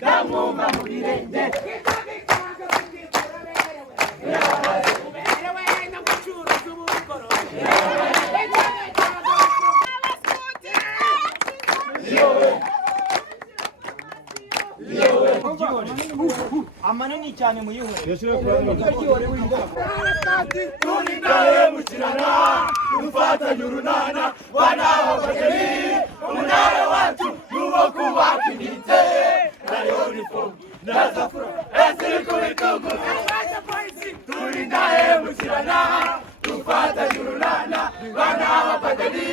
ndamwumva mu birenge amanini cyane muyihore turindahemukirana dufatanye urunana wanababageri umunara wacu nuwo kubaka inite na uniform na zafura esiri ku bitugu turindahemukirana dufatanye urunana wanababageri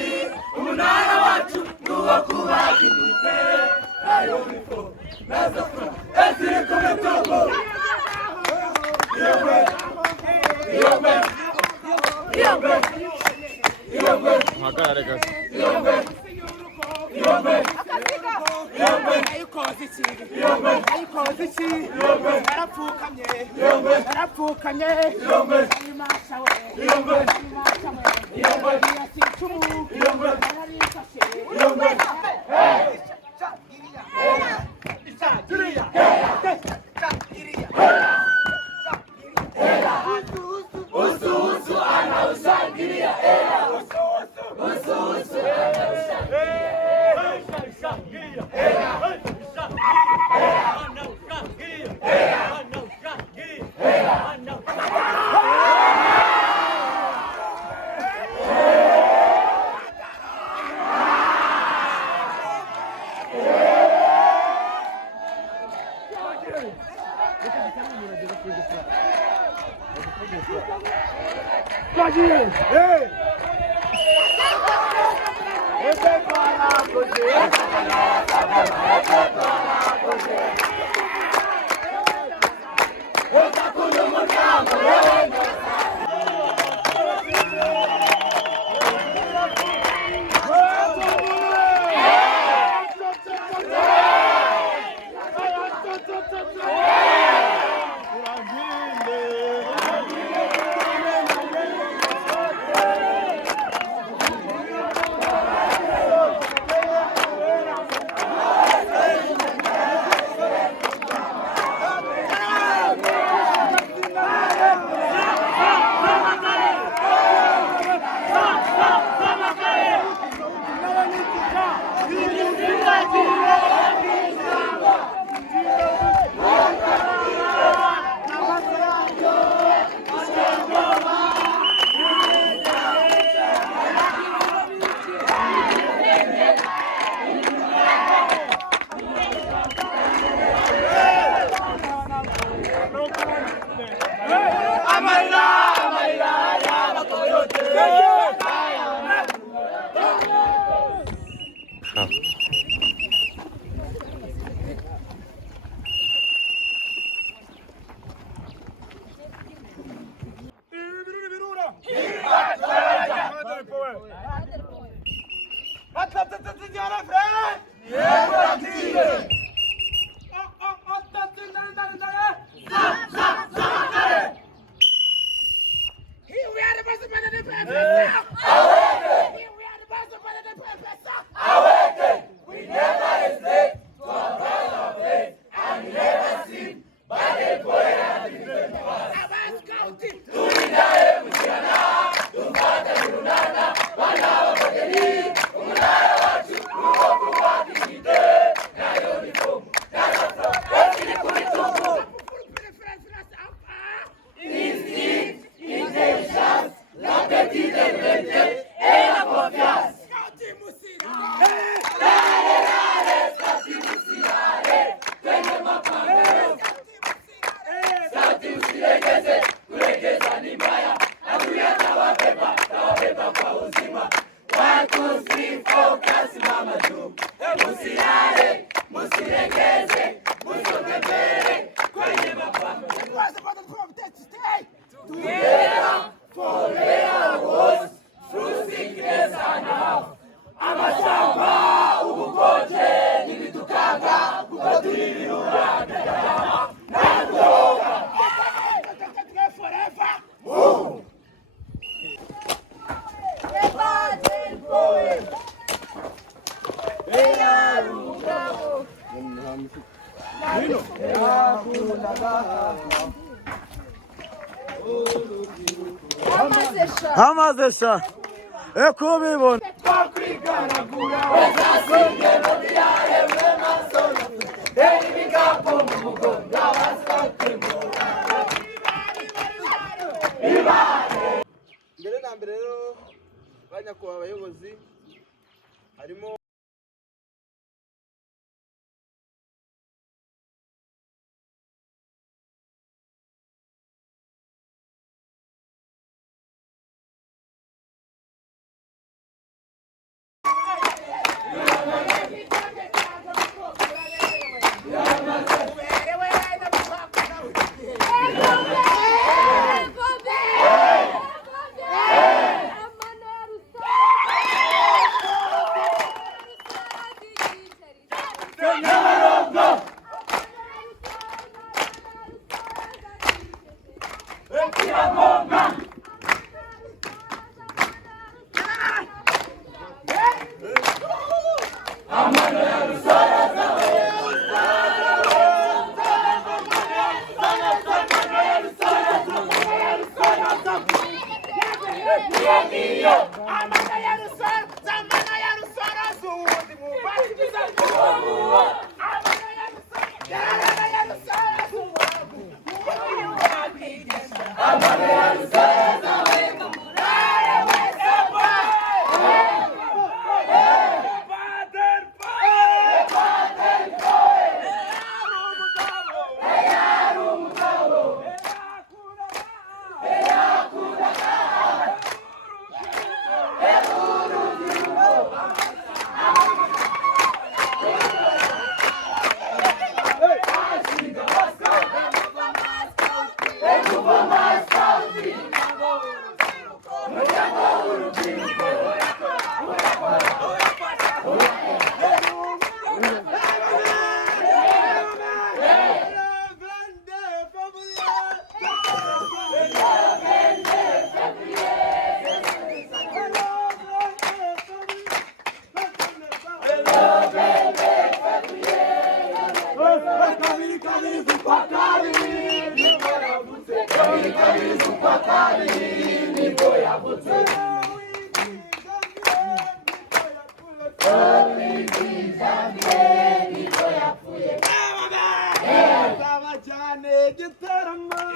umunara wacu nuwo kubaka inite na uniform na zafura esiri ku bitugu Hamazesha ekubibona bakwigaragura bazasige bodiyaye bw'amasono deri bikapo mu mugongo basatemura mbere na mbere rero banyakubahwa abayobozi harimo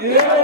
Hey!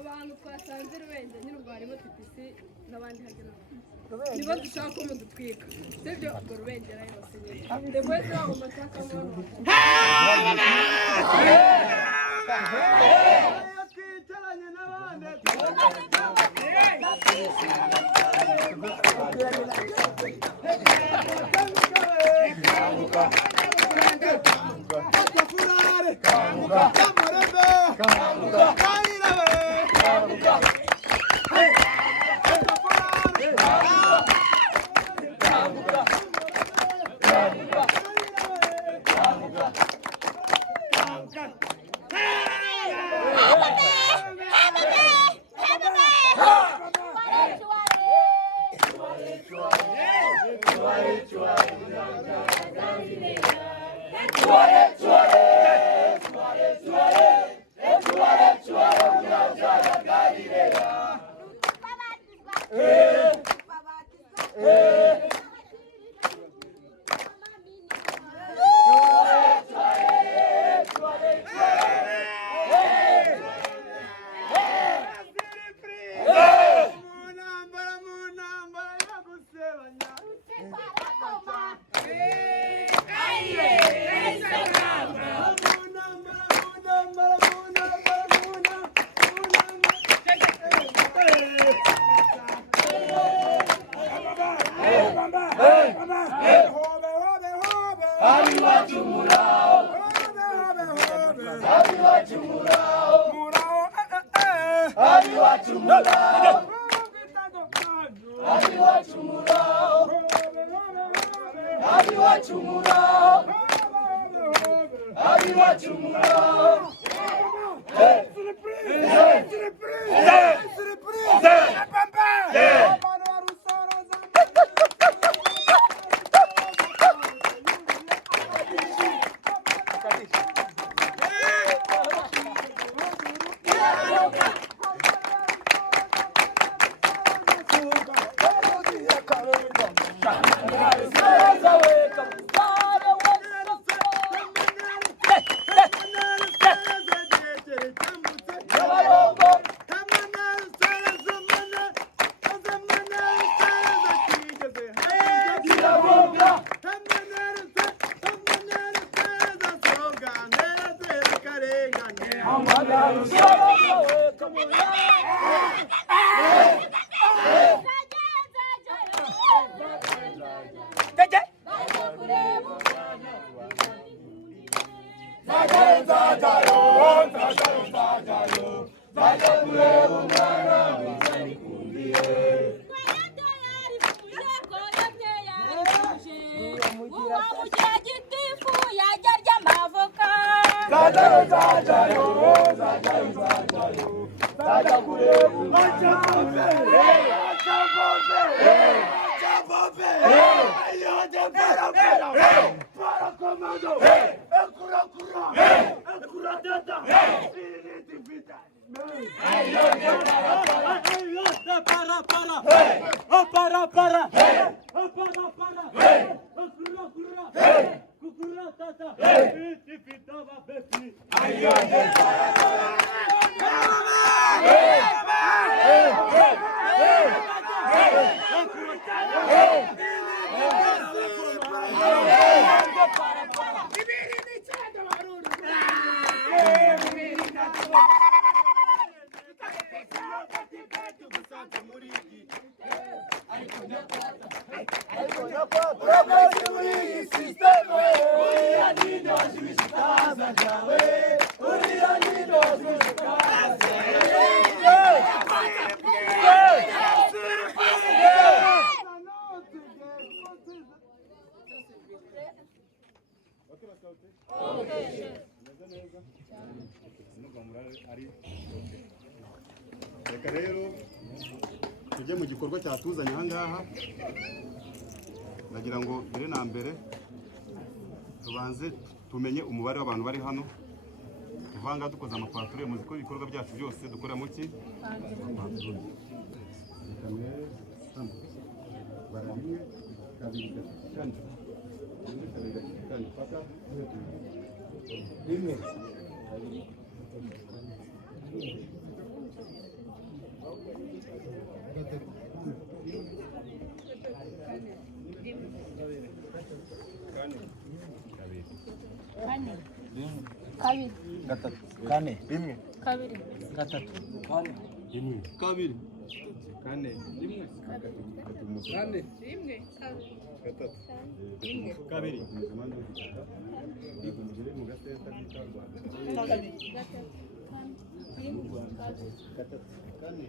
abantu twasanze rubenge nyine ubwo harimo tipisi n'abandi hagera niba dushaka ko mudutwika sibyo ubwo rubengera yose nyine ndebweze wabo mataka mwana twicaranye n'abandi reka rero tujye mu gikorwa cyatuzanye aha ngaha. Ndagira ngo mbere na mbere tubanze tumenye umubare w'abantu bari hano. Tuvanga dukoze amapature, muzi ko ibikorwa byacu byose dukora mu ki kabiri gatatu kane rimwe kabiri gatatu rimwe kabiri kane rimwe kane rimwe gatatu kabiri mu gateta kane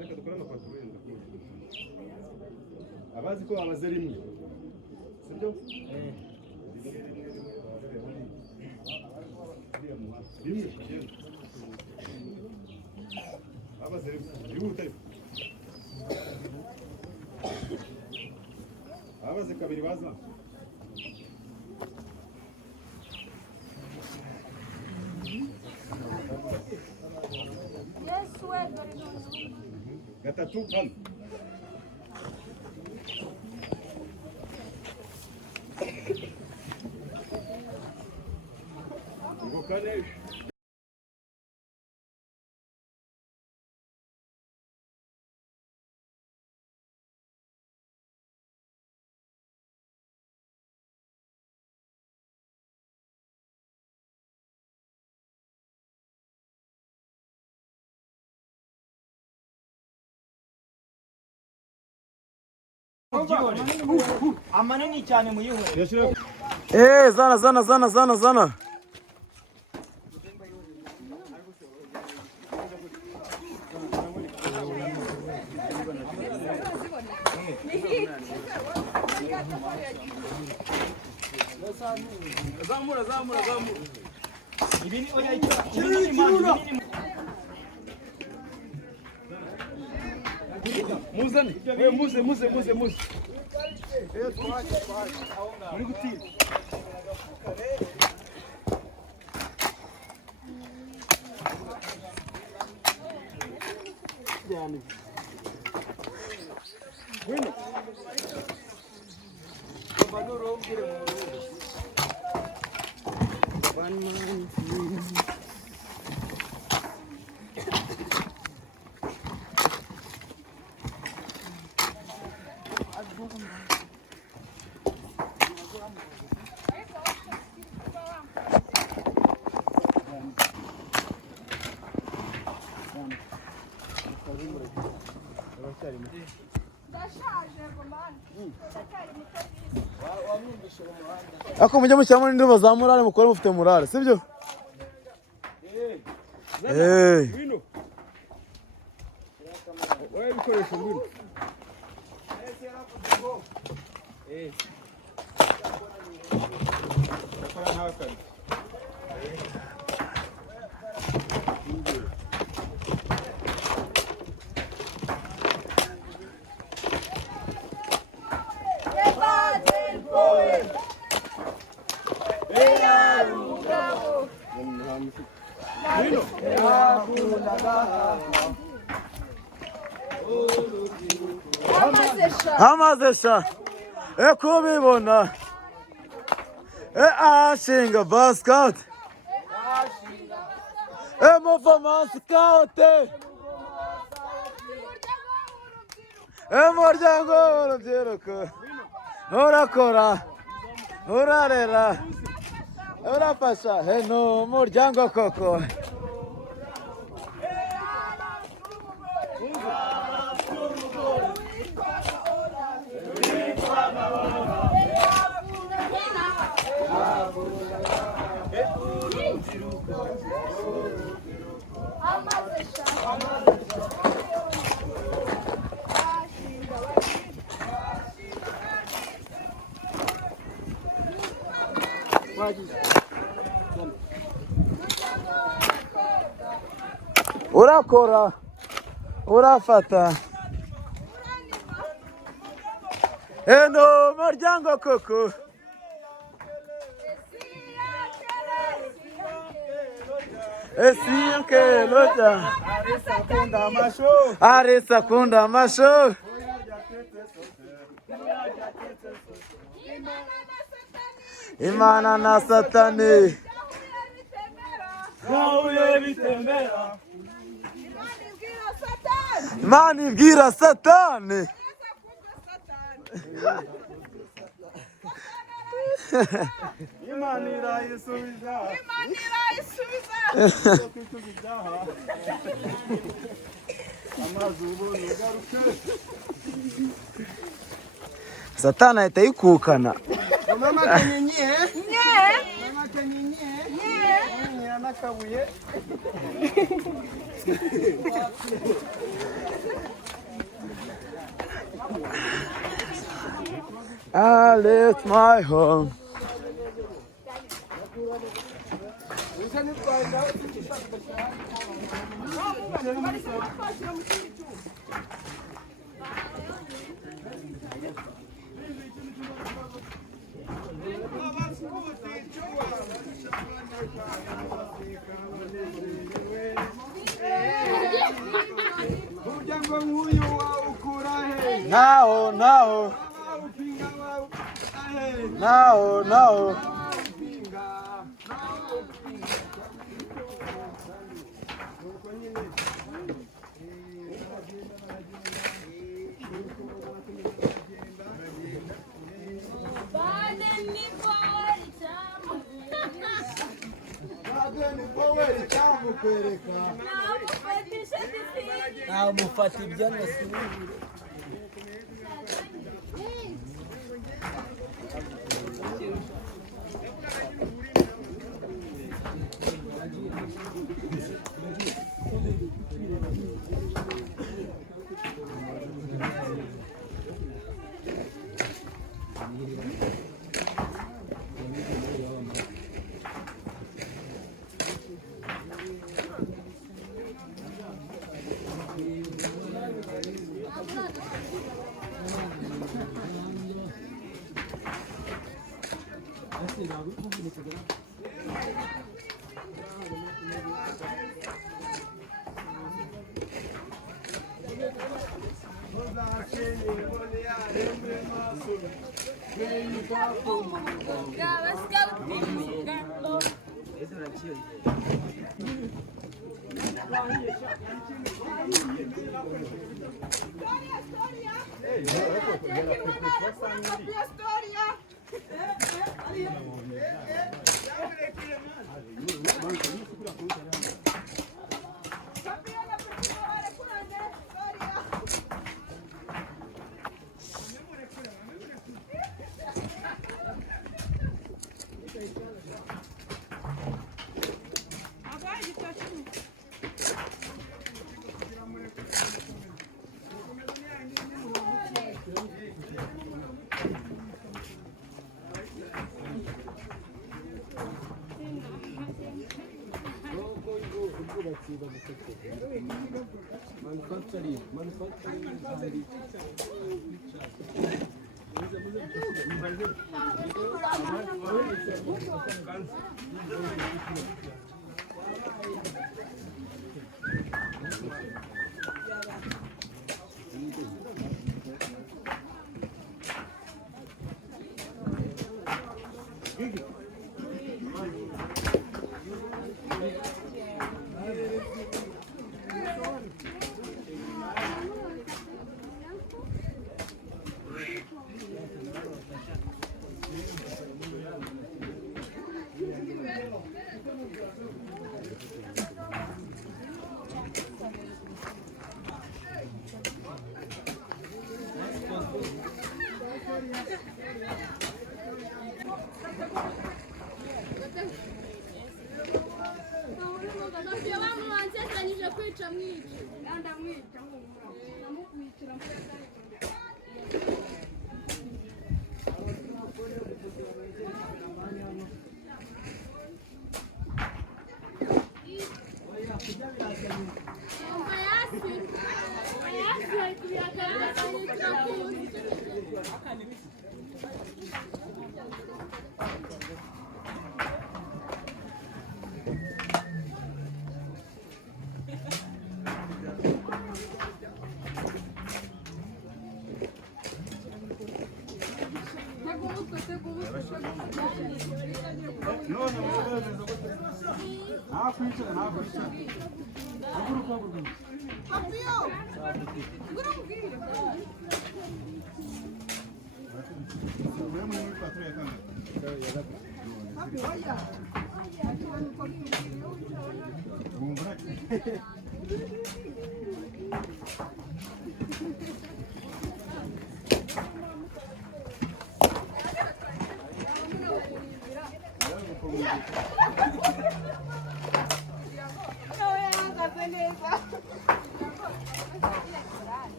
reka dukore amapature abazi ko abaze rimwe sibyo rimwe abaze rimwe yihuta abaze kabiri baza gatatu hano ngo kane amanini cyane muyihore. Zana. zamura Ibini oya kiruno. muzane muze muri gutira bueno Ako mujye mushyiramo n'indirimbo za morale mukore mufite morale sibyo? Wino. Oya bikoresho ngwino. Akora ntakari. Amaze sha. Kubibona. Ashinga basket. Muvoma scout. Umuryango w'urubyiruko. Urakora. Urarera. Urafasha. Ni umuryango koko. urakora urafata eno muryango koko esiyanke loja arisa kunda masho imana na satani imana ibwira satani Imana irayisubiza amazi ubonye ugaruke satani ahita yikukana mama kanyenye mama kanyenye anakabuye I left my home. umuryango nk'uyu wawukura he Now. wawupinga wawukura he Now. Mufata ibyana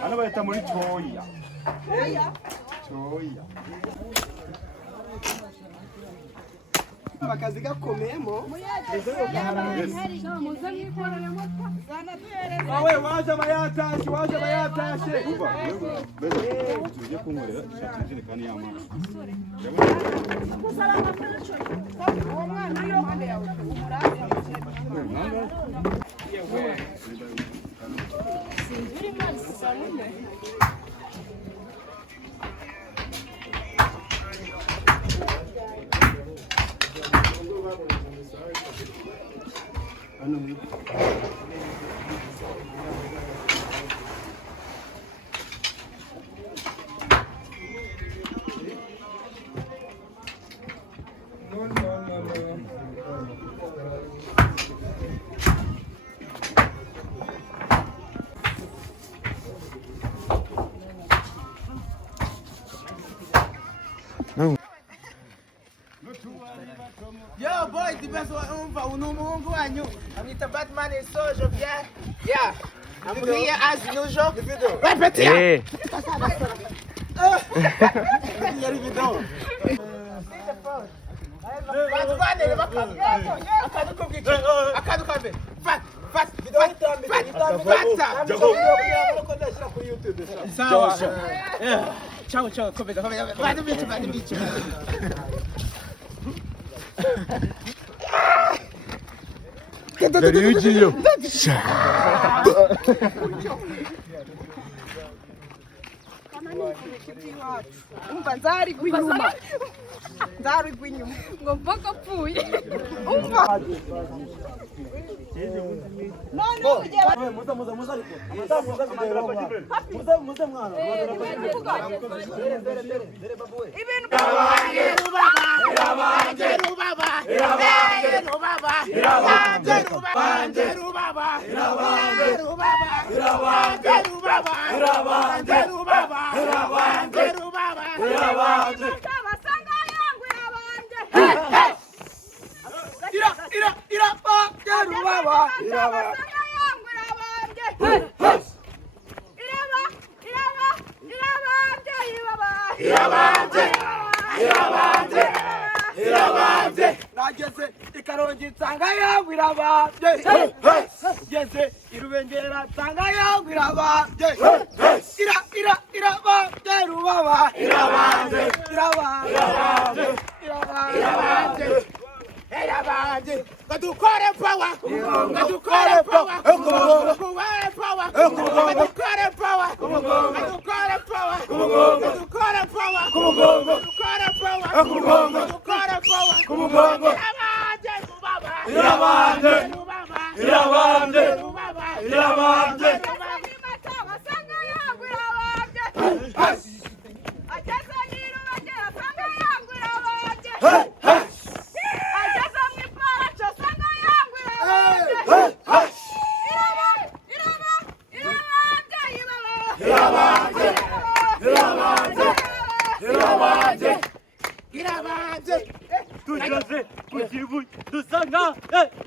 Hano bahita muri Toya. Toya. Akazi gakomeyemo. Wowe waje abayatashe, waje abayatashe. Tugiye kunkorera shaka injerekani y'amazi. Yo, boy, the best one, umuhungu wanyu. Amwita Batman is so jovial. Yeah. I'm here as usual. Repeat it. Ciao, ciao, come vai do bicho. Dariugiyo. Umva nzari gwinyuma. Nzari gwinyuma. Ngo mpaka pfuye. Umva. None uje Muza ariko. Muza mwana. ibintu Nageze ikarongi nsanga yangu irababye. Ngeze irubengera nsanga yangu irababye. Irababye rubaba. Irababye. Gadukore power. Gadukore power. Gadukore power. Gadukore power. Gadukore power. Gadukore power. Gadukore power. Gadukore power. Irababye. Tugeze ku kibuye dusanga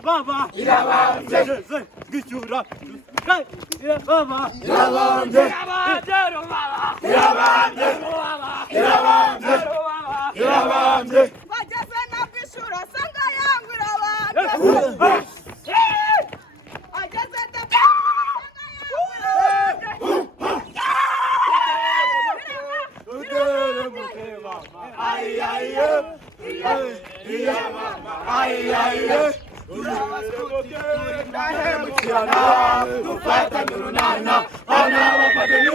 baba irabanje gicura baba irabanje bageze na kwishura sanga yangu irabanje turahemukirana dufatanye urunana bana b'abapadiri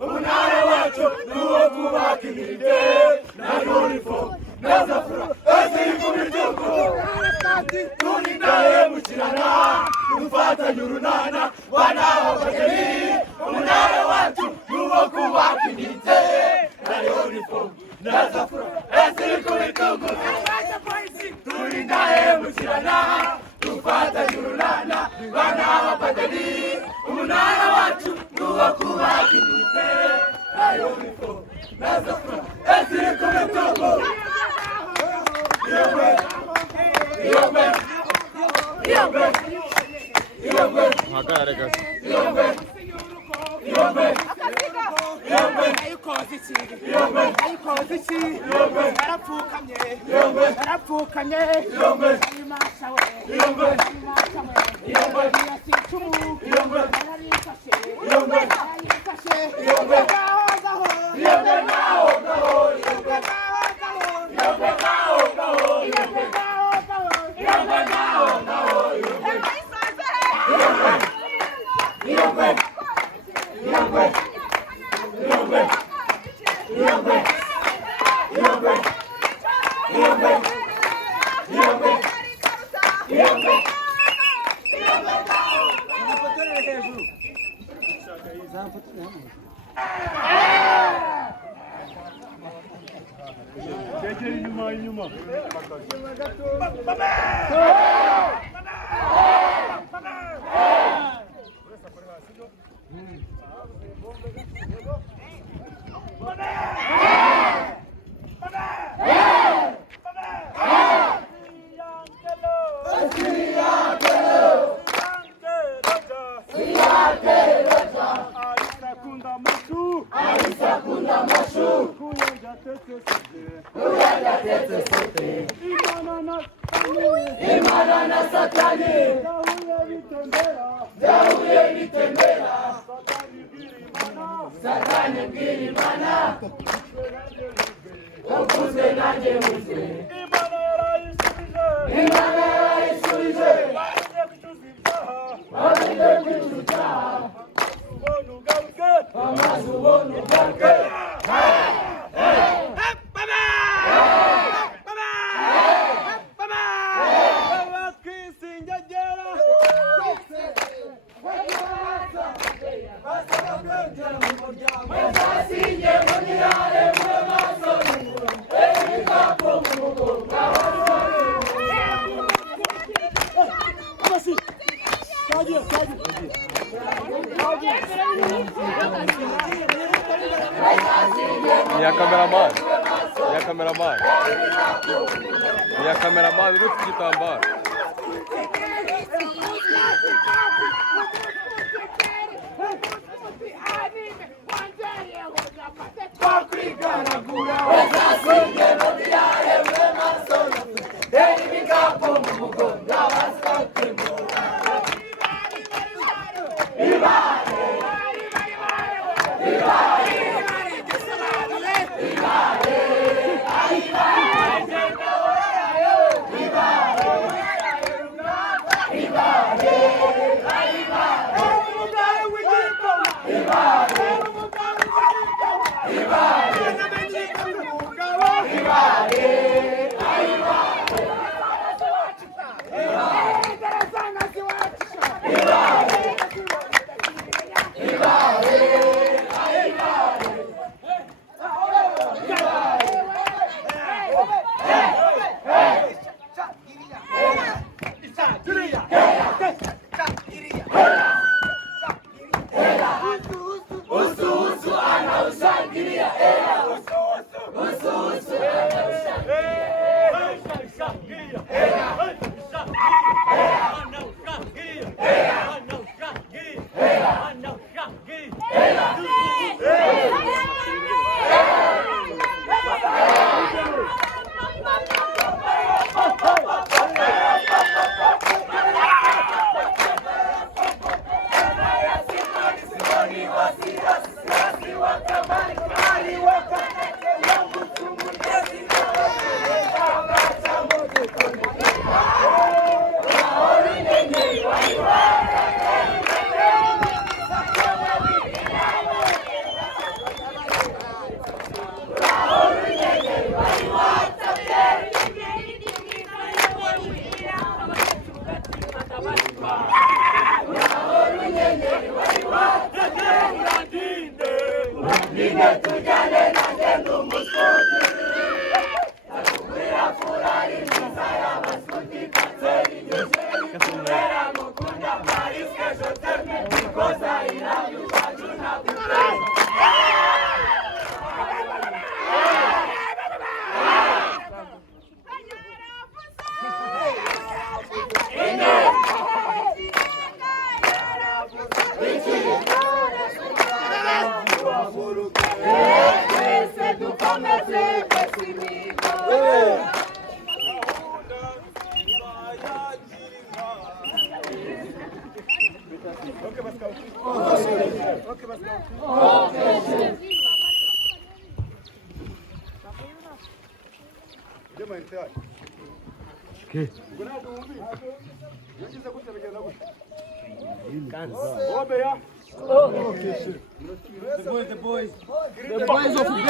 umunara wacu ni uwo kubaka inite na uniform na safura ziri ku bitugu turindahemukirana dufatanye urunana bana b'abapadiri umunara wacu ni uwo kubaka inite na uniform na safura ziri ku bitugu turindahemukirana dufatanye urunana bana b'abapadiri umunara wacu ni uwo kubaka inite na uniform na safura ziri ku bitugu Imana na Satani dahuye bitembera Satani bwira Imana ukuzwe nanjye muzwe Imana yarayisubije waje kwicuza amaze ubona ugaruke Minha cameraman, minuto de tambor. The boys of the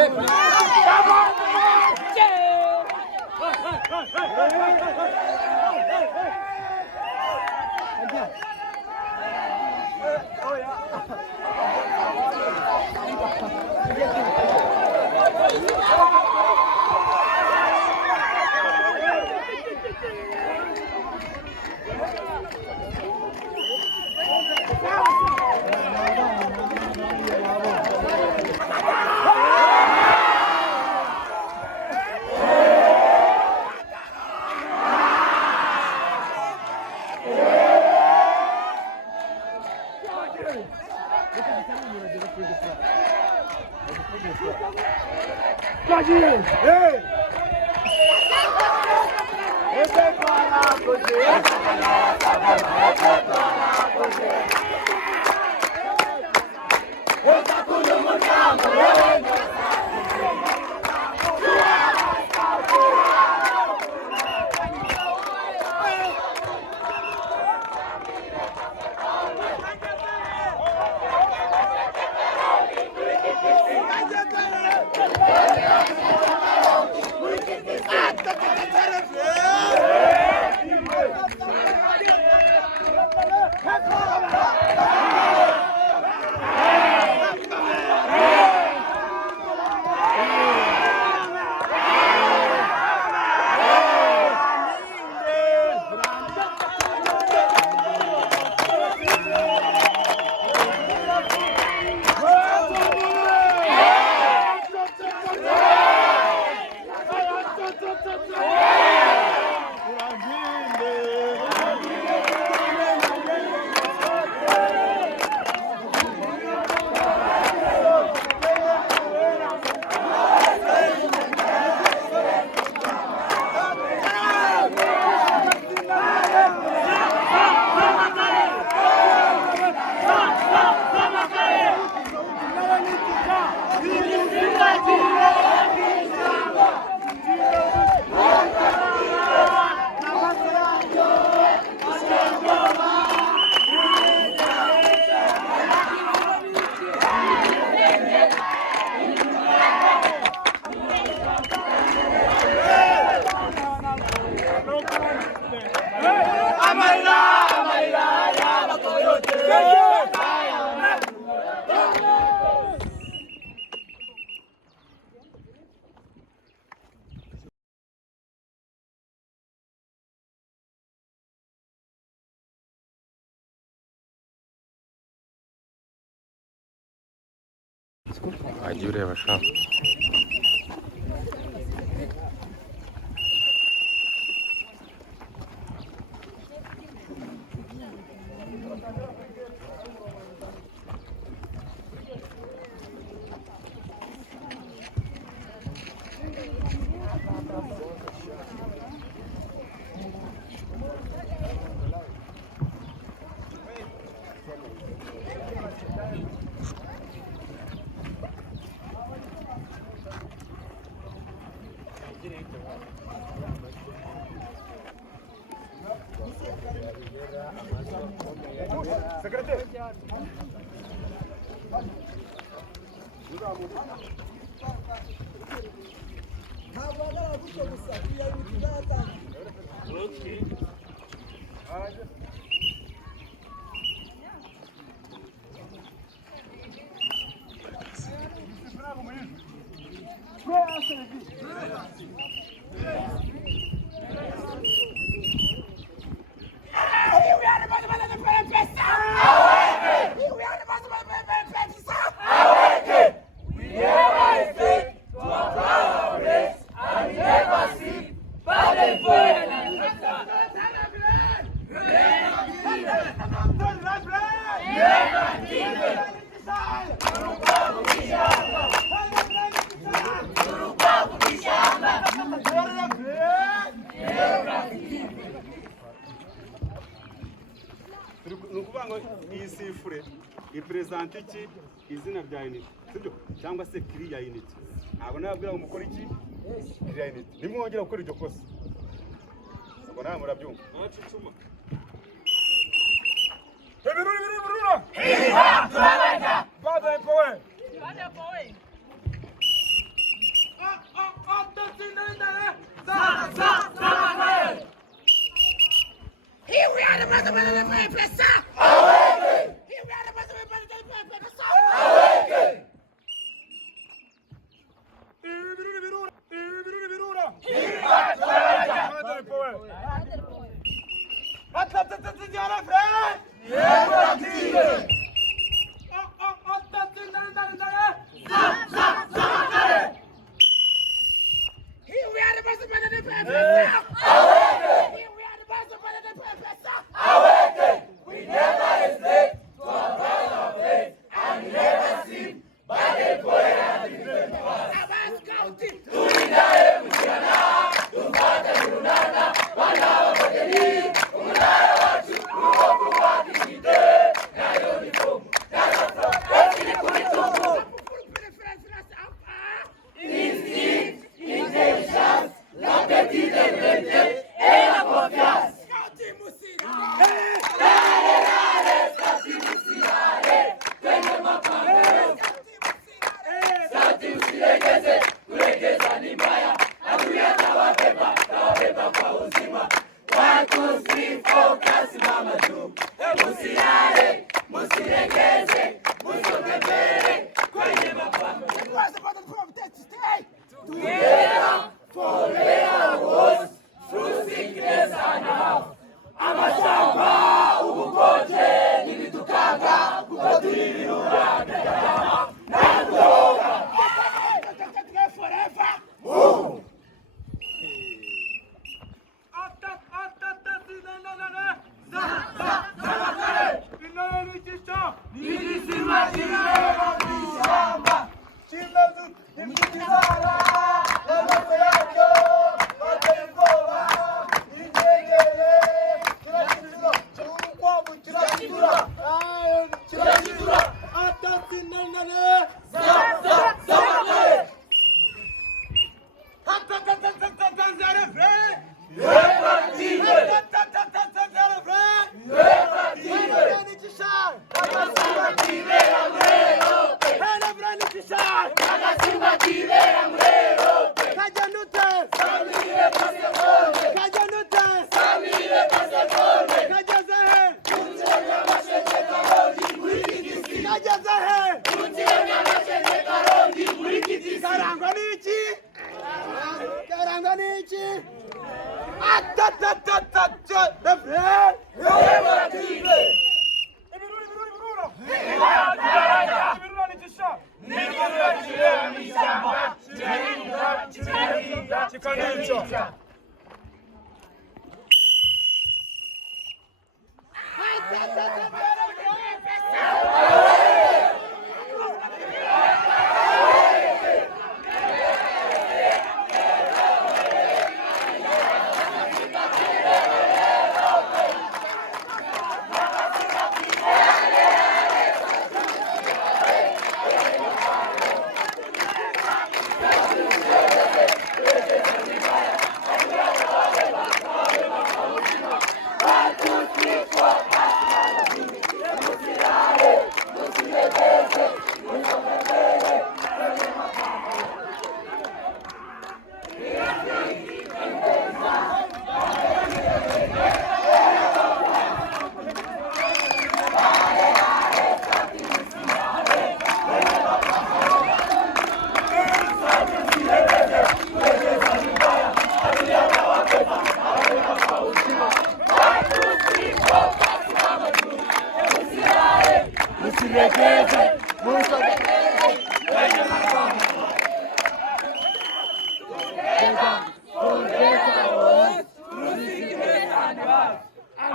Wajya ureba sha ni ukuvuga ngo iyi sifure iperezanta iki izina rya unity sibyo cyangwa se kiri ya unity ntabwo nababwira ngo mukore iki kiri ya unity nimwongera gukora iryo kosa ubwo nawe murabyumva nacicuma ibirura turabajya bada powe Here we are the mother of my pesa. Here we are the mother of my pesa.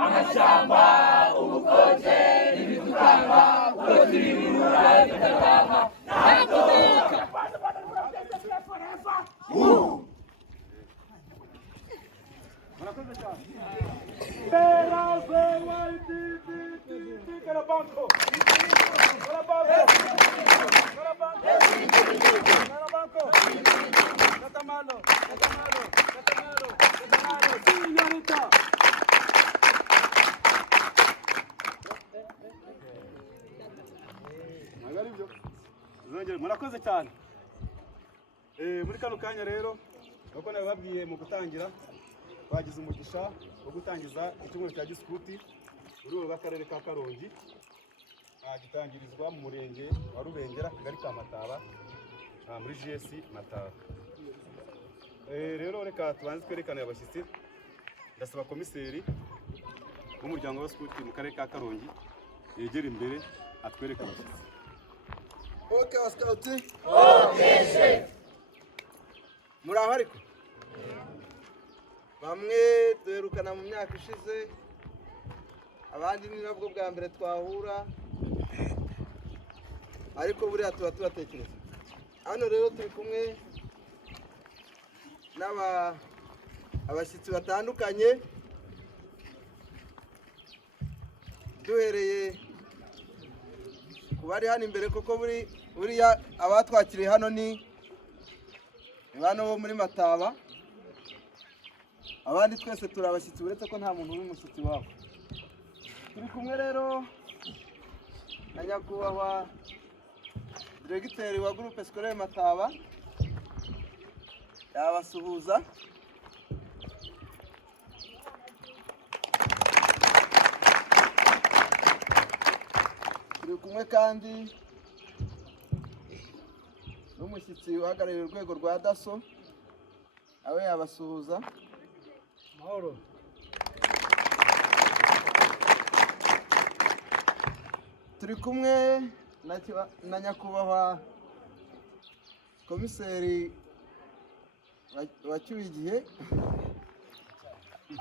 Amashamba ubukonje n'ibidukanga murakoze cyane. Muri kano kanya rero uko nababwiye mu gutangira bagize umugisha wo gutangiza icyumweru cya gisikuti muri ubu b'akarere ka Karongi, gitangirizwa mu murenge wa Rubengera, akagari ka Mataba, muri GS Mataba. Rero reka tubanze twerekane abashyitsi. Ndasaba komiseri w'umuryango wa sikuti mu karere ka Karongi yegera imbere atwereka abashyitsi. Okay, wasikauti. Okay, chef. Muraho ariko? Bamwe duherukana mu myaka ishize, abandi ni nabwo bwa mbere twahura, ariko buriya tuba tubatekereza. Hano rero turi kumwe abashyitsi batandukanye, duhereye kubari hano imbere, koko buriya abatwakiriye hano ni bano bo muri Mataba. Abandi twese turi abashyitsi, uretse ko nta muntu uri umushyitsi wabo. Turi kumwe rero na nyakubahwa diregiteri wa groupe scolaire Mataba, yabasuhuza. Turi kumwe kandi n'umushyitsi uhagarariye urwego rwa DASO, awe yabasuhuza. Mahoro. Turi kumwe na nyakubahwa komiseri wacyuye igihe,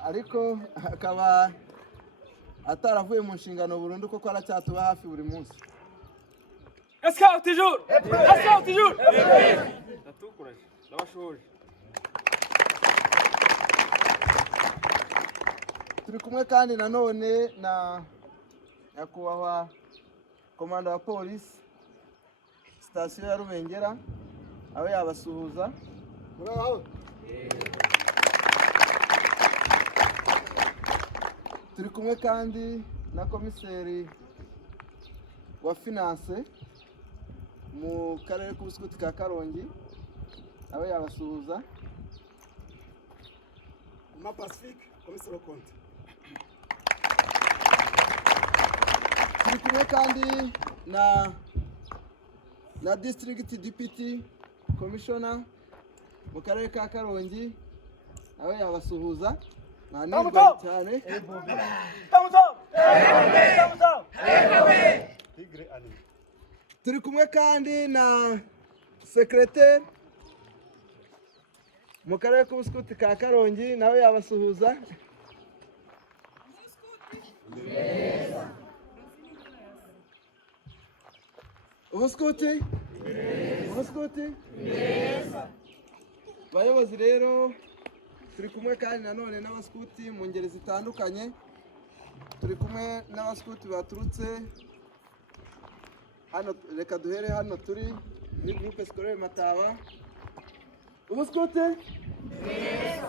ariko akaba ataravuye mu nshingano burundu, kuko aracyatuba hafi buri munsi. Escaut toujours! Escaut toujours! Ndatukuraje, ndabashoje. Turi kumwe kandi nanone na nyakubahwa komanda wa polisi sitasiyo ya Rubengera, abe yabasuhuza. Muraho. Turi kumwe kandi na komiseri wa finance mu karere k'ubuskuti ka Karongi, abe yabasuhuza. Ma Pacifique, komiseri wa konti. Turi kumwe kandi na district deputy commissioner mu karere ka Karongi, abe yabasuhuza. Cyane. Turi kumwe kandi na secrétaire mu karere k'ubuskuti ka Karongi, nawe yabasuhuza. Ubuskuti? Ubuskuti? Bayobozi rero turi kumwe kandi nanone n'abaskuti mu ngeri zitandukanye. Turi kumwe n'abaskuti baturutse hano, reka duhere hano turi muri groupe scolaire Mataba. Ubuskuti?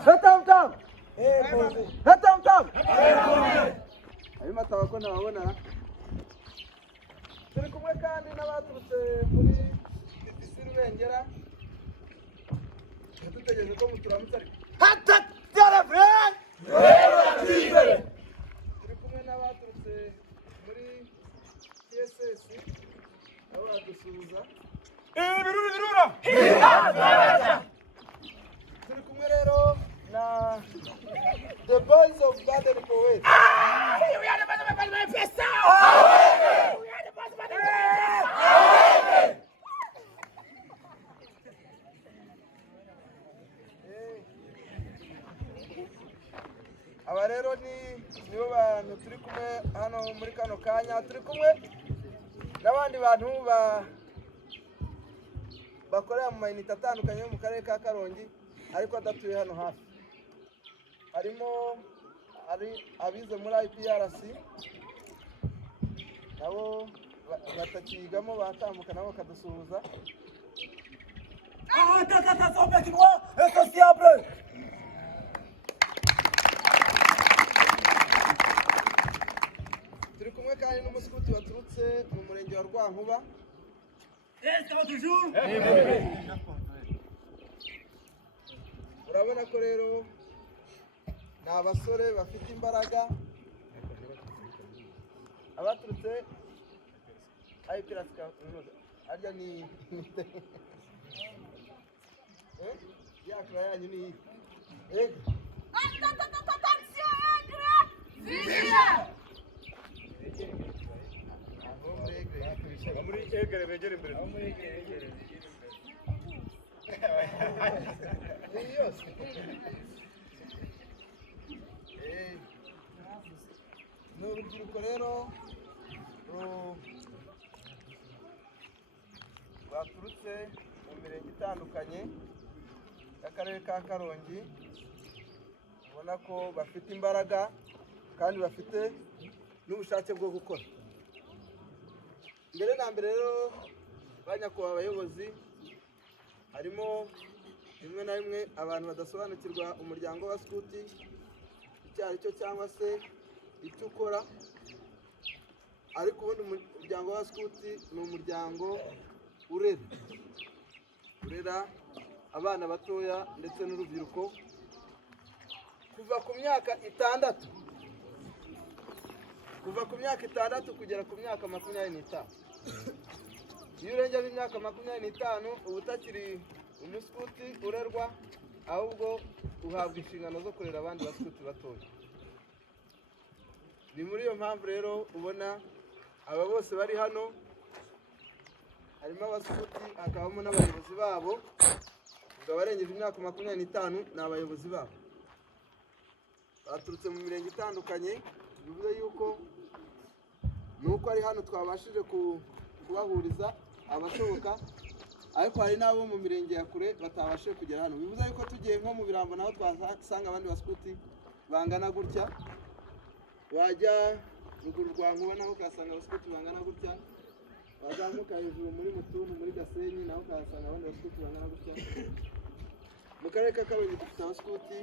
Hatamtam! Hatamtam! Ayo Mataba ko nababona. Turi kumwe kandi n'abaturutse muri TTC Rubengera. Dutegereje ko muturamutse ariko. Turi kumwe n'abaturutse muri TSS, abo badusuhuza. Turi kumwe rero na the boys of Garden Poet. Aba rero nibo bantu turi kumwe hano muri kano kanya. Turi kumwe n'abandi bantu bakorera mu mayinite atandukanye yo mu karere ka Karongi ariko adatuye hano hafi. Harimo abize muri IPRC nabo batakigamo batambuka nabo bakadusuhuza. Turi kumwe kandi n'umusikuti waturutse mu murenge wa Rwankuba. Urabona ko rero ni abasore bafite imbaraga, abaturutse ayipirasika arya ni yakura yanyu ni muri egere begere imbere ni urubyiruko rero baturutse mu mirenge itandukanye y'akarere ka Karongi. Ubona ko bafite imbaraga kandi bafite n'ubushake bwo gukora. Mbere na mbere rero banyakubahwa abayobozi, harimo rimwe na rimwe abantu badasobanukirwa umuryango wa sikuti icyo ari cyo cyangwa se icyo ukora, ariko ubundi umuryango wa sikuti ni umuryango urera abana batoya ndetse n'urubyiruko kuva ku myaka 6 kugera ku myaka 25. Iyo urengeje imyaka 25 uba utakiri umusikuti urerwa, ahubwo uhabwa inshingano zo kurera abandi basikuti batoya. Ni muri iyo mpamvu rero ubona aba bose bari hano, harimo abasikuti hakabamo n'abayobozi babo. Ubwo abarengeje imyaka 25 ni abayobozi babo, baturutse mu mirenge itandukanye. Bivuze yuko nuko ari hano twabashije kubahuriza abashoboka, ariko hari n'abo mu mirenge ya kure batabashije kugera hano. Bivuze yuko tugiye nko mu Birambo naho twasanga abandi basikuti bangana gutya, wajya ruguru rwa Nkuba naho ukahasanga abasikuti bangana gutya, wazamuka hejuru muri Mutuntu muri Gasenyi naho ukahasanga abandi basikuti bangana gutya. Mu karere ka Karongi dufite abasikuti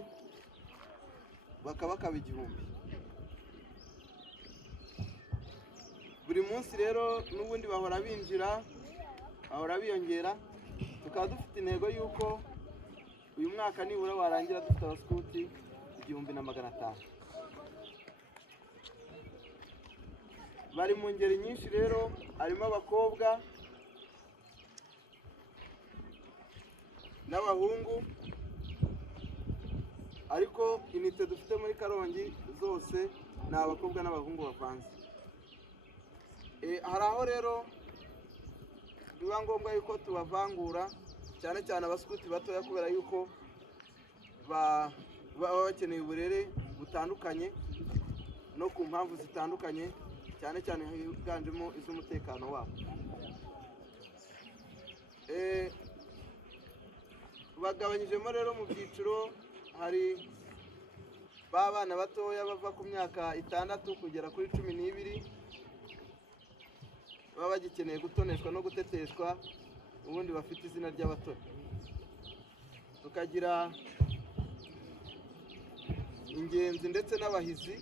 bakaba 1000. Buri munsi rero n'ubundi bahora binjira, bahora biyongera. Tukaba dufite intego y'uko uyu mwaka nibura warangira dufite abasikuti 1500. Bari mu ngeri nyinshi rero, harimo abakobwa n'abahungu, ariko inite dufite muri Karongi zose ni abakobwa n'abahungu bavanze. Hari aho rero biba ngombwa yuko tubavangura, cyane cyane abasikuti batoya, kubera yuko baba bakeneye uburere butandukanye no ku mpamvu zitandukanye, cyane cyane higanjemo iz'umutekano wabo. Bagabanyijemo rero mu byiciro, hari b'abana batoya bava ku myaka 6 kugera kuri 12 baba bagikeneye gutoneshwa no guteteshwa, ubundi bafite izina ry'abatoni. Tukagira ingenzi ndetse n'abahizi,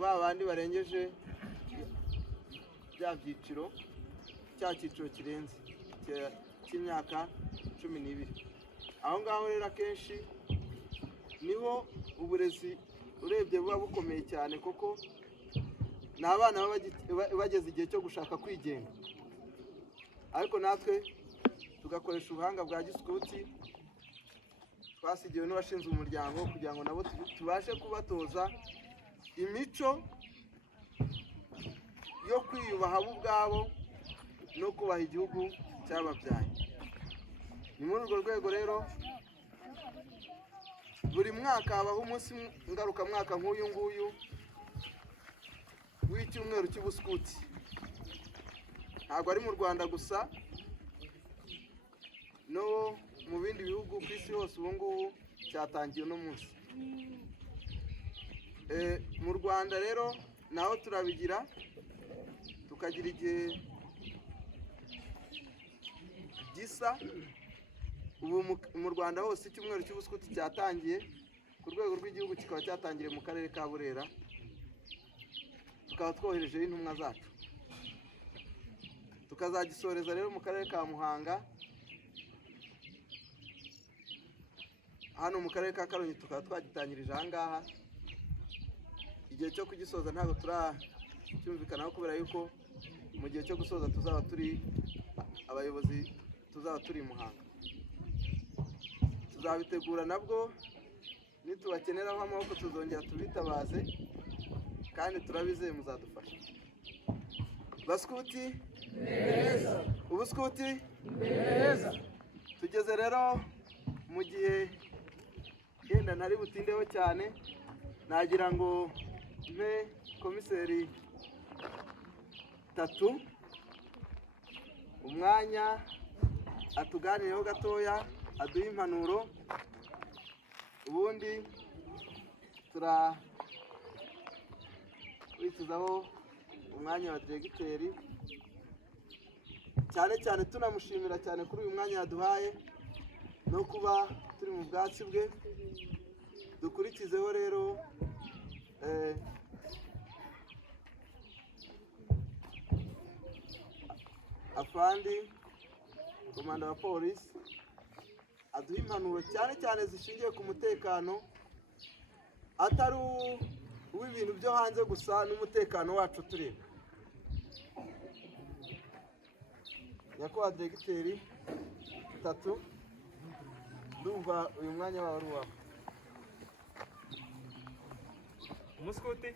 bandi barengeje bya byiciro, cya cyiciro kirenze cy'imyaka 12. Aho ngaho rero akenshi niho uburezi urebye buba bukomeye cyane, kuko ni abana bageze igihe cyo gushaka kwigenga, ariko natwe tugakoresha ubuhanga bwa gisikuti twasigiwe n'abashinzwe umuryango, kugira ngo nabo tubashe kubatoza imico yo kwiyubaha bo ubwabo no kubaha igihugu cyababyaye. Ni muri urwo rwego rero buri mwaka habaho umunsi ngarukamwaka nk'uyu nguyu w'icyumweru cy'ubusikuti. ntabwo ari mu Rwanda gusa, no mu bindi bihugu ku isi hose ubu ngubu cyatangiye uno munsi. Mu Rwanda rero naho turabigira, tukagira igihe gisa. Ubu mu Rwanda hose icyumweru cy'ubuskuti cyatangiye, ku rwego rw'igihugu kikaba cyatangiriye mu karere ka Burera, tukaba twoherejeho intumwa zacu. Tukazagisoreza rero mu karere ka Muhanga, hano mu karere ka Karongi tukaba twagitangirije aha ngaha. Igihe cyo kugisoza ntabwo turacyumvikanaho kubera yuko mu gihe cyo gusoza tuzaba turi abayobozi, tuzaba turi i Muhanga. Tuzabitegura nabwo, nitubakeneraho amaboko tuzongera tubitabaze, kandi turabizeye muzadufasha. Baskuti neza, ubuskuti neza. Tugeze rero mu gihe yenda ntari butindeho cyane, nagira ngo mpe komiseri Tatu umwanya atuganireho gatoya, aduhe impanuro, ubundi turakurikizaho umwanya wa diregiteri, cyane cyane tunamushimira cyane kuri uyu mwanya yaduhaye no kuba turi mu bwatsi bwe. Dukurikizeho rero afandi komanda wa polisi aduha impanuro cyane cyane zishingiye ku mutekano, atari uw'ibintu byo hanze gusa, n'umutekano wacu tureba. Nyakubahwa diregiteri Tatu, ndumva uyu mwanya wawe ari uwawe. Umuskuti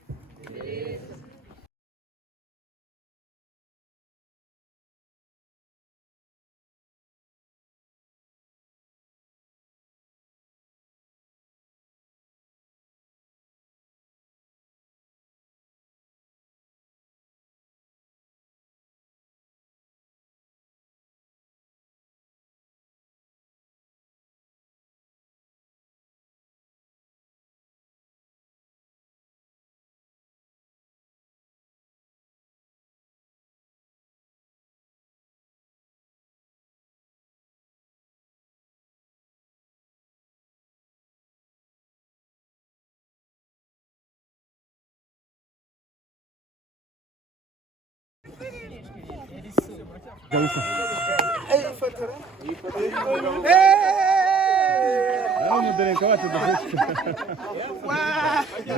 umudereka wacu dufite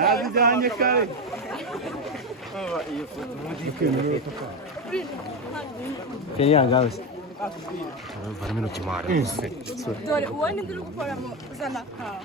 nazijyanye kare. dore uwo ni ndiri gukoramo uzana kawa.